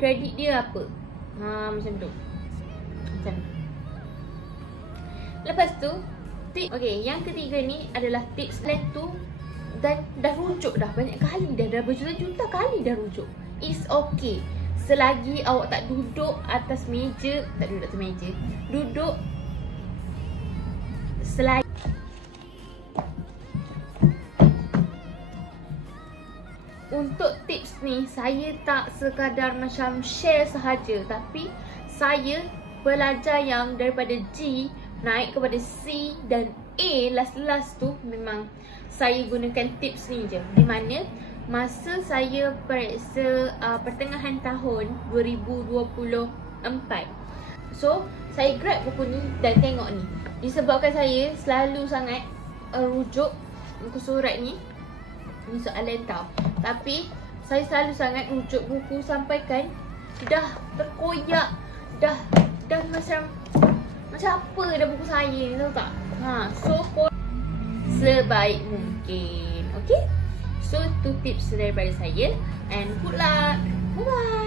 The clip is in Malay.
kredit dia apa. Macam tu. Macam. Lepas tu, okey, yang ketiga ni adalah tips plan tu. Dan dah rujuk dah banyak kali dah berjuta-juta kali dah rujuk. It's okay. Selagi awak tak duduk atas meja, duduk selagi. Untuk tips ni, saya tak sekadar macam share sahaja, tapi saya belajar yang daripada G naik kepada C dan A last tu memang saya gunakan tips ni je. Di mana masa saya periksa pertengahan tahun 2024, so saya grab buku ni dan tengok ni. Disebabkan saya selalu sangat rujuk muka surat ni soalan tau. Tapi saya selalu sangat rujuk buku sampaikan dah terkoyak, dah macam apa dah buku saya ni, tahu tak? So sebaik mungkin. Okay? So tu tips daripada saya and good luck. Bye bye.